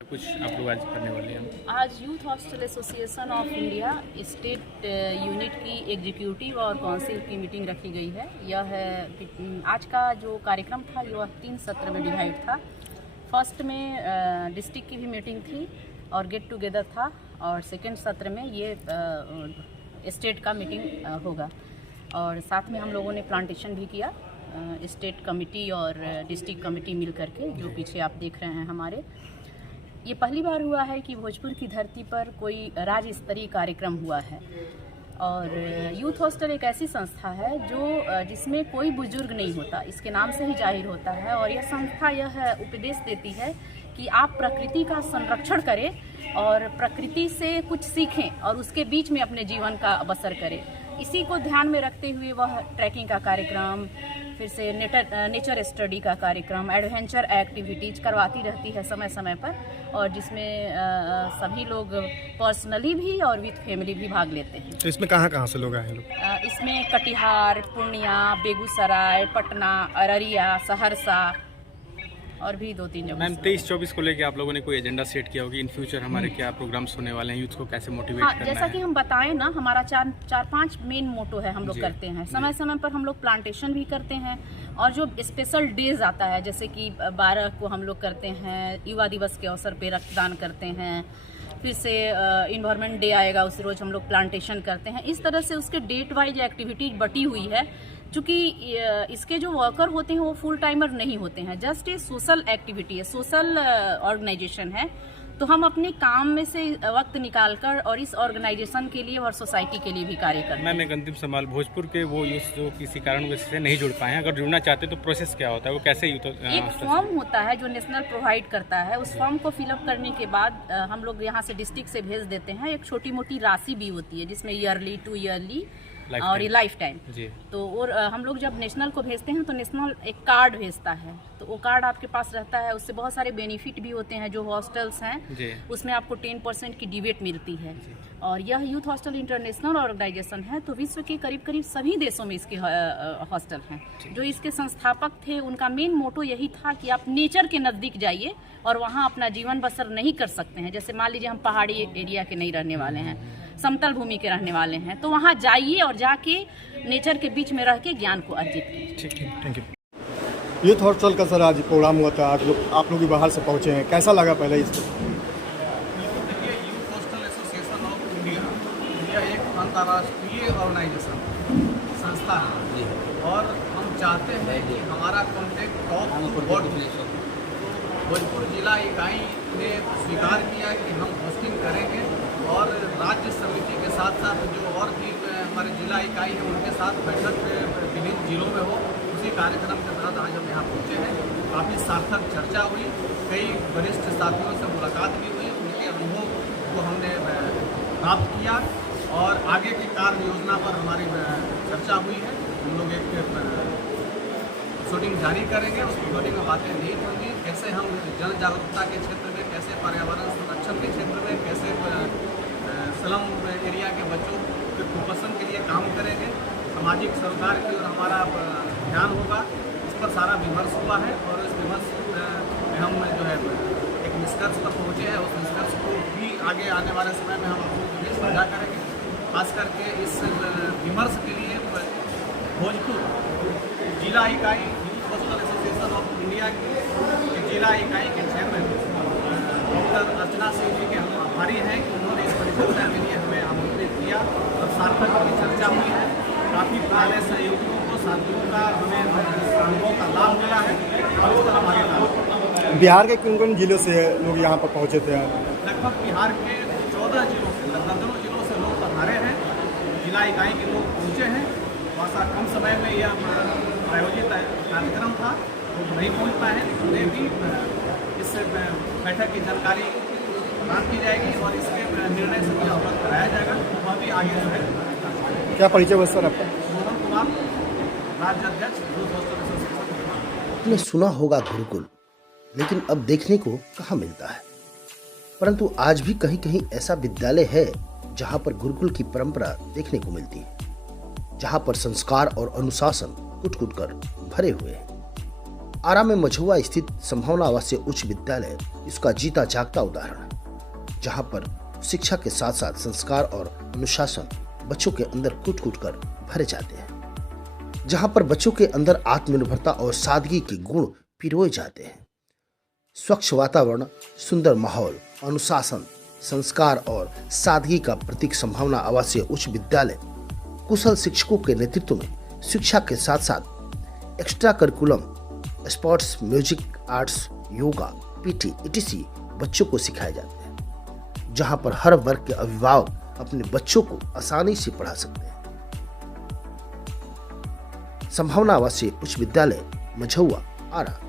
कुछ आप लोग आज करने वाले हैं? आज youth hostel association of India state unit की एग्जीक्यूटिव और काउंसिल की मीटिंग रखी गई है। यह आज का जो कार्यक्रम था यह 3 सत्र में डिवाइड था। फर्स्ट में डिस्ट्रिक्ट की भी मीटिंग थी और गेट टुगेदर था, और सेकेंड सत्र में ये स्टेट का मीटिंग होगा। और साथ में हम लोगों ने प्लांटेशन भी किया, स्टेट कमेटी और डिस्ट्रिक्ट कमेटी मिल करके, जो पीछे आप देख रहे हैं हमारे। ये पहली बार हुआ है कि भोजपुर की धरती पर कोई राज्य स्तरीय कार्यक्रम हुआ है। और यूथ हॉस्टल एक ऐसी संस्था है जो जिसमें कोई बुजुर्ग नहीं होता, इसके नाम से ही जाहिर होता है। और यह संस्था यह उपदेश देती है कि आप प्रकृति का संरक्षण करें और प्रकृति से कुछ सीखें और उसके बीच में अपने जीवन का बसर करें। इसी को ध्यान में रखते हुए वह ट्रैकिंग का कार्यक्रम, फिर से नेचर स्टडी का कार्यक्रम, एडवेंचर एक्टिविटीज करवाती रहती है समय समय पर, और जिसमें सभी लोग पर्सनली भी और विथ फैमिली भी भाग लेते हैं। तो इसमें कहाँ कहाँ से लोग आए हैं लोग? इसमें कटिहार, पूर्णिया, बेगूसराय, पटना, अररिया, सहरसा और भी 2-3 जगह। मैम 23-24 को लेके आप लोगों ने कोई एजेंडा सेट किया होगी, इन फ्यूचर हमारे क्या प्रोग्राम्स होने वाले हैं, यूथ को कैसे मोटिवेट करना है? जैसा कि हम बताएं ना, हमारा 4-5 मेन मोटो है हम लोग करते हैं। समय समय पर हम लोग प्लांटेशन भी करते हैं, और जो स्पेशल डेज आता है जैसे कि 12 को हम लोग करते हैं, युवा दिवस के अवसर पे रक्तदान करते हैं। फिर से इन्वायरमेंट डे आएगा, उस रोज हम लोग प्लांटेशन करते हैं। इस तरह से उसके डेट वाइज एक्टिविटीज बटी हुई है। चूँकि इसके जो वर्कर होते हैं वो फुल टाइमर नहीं होते हैं, जस्ट ये सोशल एक्टिविटी है, सोशल ऑर्गेनाइजेशन है। तो हम अपने काम में से वक्त निकालकर और इस ऑर्गेनाइजेशन के लिए और सोसाइटी के लिए भी कार्य करते हैं। मैम एक अंतिम सवाल, भोजपुर के वो यूथ जो किसी कारणवश से नहीं जुड़ पाए हैं, अगर जुड़ना चाहते तो प्रोसेस क्या होता है, वो कैसे यूथ? एक फॉर्म होता है जो नेशनल प्रोवाइड करता है। उस फॉर्म को फिलअप करने के बाद हम लोग यहाँ से डिस्ट्रिक्ट से भेज देते हैं। एक छोटी मोटी राशि भी होती है जिसमें ईयरली, 2 ईयरली और ये लाइफ टाइम। तो और हम लोग जब नेशनल को भेजते हैं तो नेशनल एक कार्ड भेजता है, तो वो कार्ड आपके पास रहता है। उससे बहुत सारे बेनिफिट भी होते हैं। जो हॉस्टल्स हैं उसमें आपको 10% की डिबेट मिलती है। और यह यूथ हॉस्टल इंटरनेशनल ऑर्गेनाइजेशन है, तो विश्व के करीब करीब सभी देशों में इसके हॉस्टल हैं। जो इसके संस्थापक थे उनका मेन मोटो यही था कि आप नेचर के नज़दीक जाइए और वहाँ अपना जीवन बसर नहीं कर सकते हैं। जैसे मान लीजिए हम पहाड़ी एरिया के नहीं रहने वाले हैं, समतल भूमि के रहने वाले हैं, तो वहाँ जाइए और जाके नेचर के बीच में रह के ज्ञान को अर्जित कीजिए। ठीक है, थैंक यू। यूथ हॉस्टल का सर आज प्रोग्राम हुआ था, आप लोग भी बाहर से पहुँचे हैं, कैसा लगा पहले इसको? देखिए, youth hostel association of India एक अंतर्राष्ट्रीय ऑर्गेनाइजेशन संस्था है, और हम चाहते हैं कि हमारा contact top to bottom. Bhojpur जिला इकाई ने स्वीकार किया कि हम होस्टिंग करेंगे, और राज्य समिति के साथ साथ जो और भी हमारे जिला इकाई है उनके साथ बैठक विभिन्न जिलों में हो। उसी कार्यक्रम के तहत आज हम यहाँ पहुँचे हैं। काफ़ी सार्थक चर्चा हुई, कई वरिष्ठ साथियों से मुलाकात भी हुई, उनके अनुभव को हमने प्राप्त किया, और आगे की कार्य योजना पर हमारी चर्चा हुई है। हम लोग एक शूटिंग जारी करेंगे, उस शूटिंग में बातें नहीं होंगी, कैसे हम जन जागरूकता के क्षेत्र में, कैसे पर्यावरण संरक्षण के क्षेत्र में, कैसे स्लम एरिया के बच्चों के कुपोषण के लिए काम करेंगे, सामाजिक सरोकार की ओर हमारा ध्यान होगा। इस पर सारा विमर्श हुआ है, और इस विमर्श में हम जो है एक निष्कर्ष पर पहुँचे हैं। उस निष्कर्ष को भी आगे आने वाले समय में हम आप लोगों के लिए साझा करेंगे। खास करके इस विमर्श के लिए भोजपुर जिला इकाई youth hostel association of India की जिला इकाई के चेयरमैन डॉक्टर अर्चना सिंह जी के हम आभारी हैं कि उन्होंने इस परिचर्चा के लिए हमें आमंत्रित किया, और सार्थक की चर्चा हुई है। काफ़ी पुराने सहयोगियों को, साथियों का हमें अनुभव का लाभ मिला है, और उसका हम आगे लाभ। बिहार के किन किन जिलों से लोग यहाँ पर पहुँचे थे? लगभग बिहार के 14 जिलों से, लगभग 2 जिलों से लोग पधारे हैं, जिला इकाई के लोग पहुँचे हैं। थोड़ा कम समय में यह आयोजित कार्यक्रम था, तो नहीं पहुँच पाए हैं, लेकिन उन्हें भी इस बैठक की जानकारी प्रदान की जाएगी, और इसके निर्णय से भी अवगत कराया जाएगा। वह भी आगे जो है। क्या परिचय हुआ सर आपका? मोहन कुमार, राज्य अध्यक्ष यूथ हॉस्टल एसोसिएशन। आपने सुना होगा गुरुकुल, लेकिन अब देखने को कहाँ मिलता है। परंतु आज भी कहीं कहीं ऐसा विद्यालय है जहाँ पर गुरुकुल की परंपरा देखने को मिलती है, जहाँ पर संस्कार और अनुशासन कुट कुट कर भरे हुए हैं। आरा में मझौआ स्थित संभावना आवासीय उच्च विद्यालय इसका जीता जागता उदाहरण है, जहां पर शिक्षा के साथ साथ संस्कार और अनुशासन बच्चों के अंदर कूट कूट कर भरे जाते हैं, जहां पर बच्चों के अंदर आत्मनिर्भरता और सादगी के गुण पिरोए जाते हैं। स्वच्छ वातावरण, सुंदर माहौल, अनुशासन, संस्कार और सादगी का प्रतीक संभावना आवासीय उच्च विद्यालय कुशल शिक्षकों के नेतृत्व में शिक्षा के साथ साथ extra curriculum, sports, music, arts, yoga, PT, etc. बच्चों को सिखाए जाते हैं, जहां पर हर वर्ग के अभिभावक अपने बच्चों को आसानी से पढ़ा सकते हैं। संभावना आवासीय उच्च विद्यालय, मझौआ, आरा।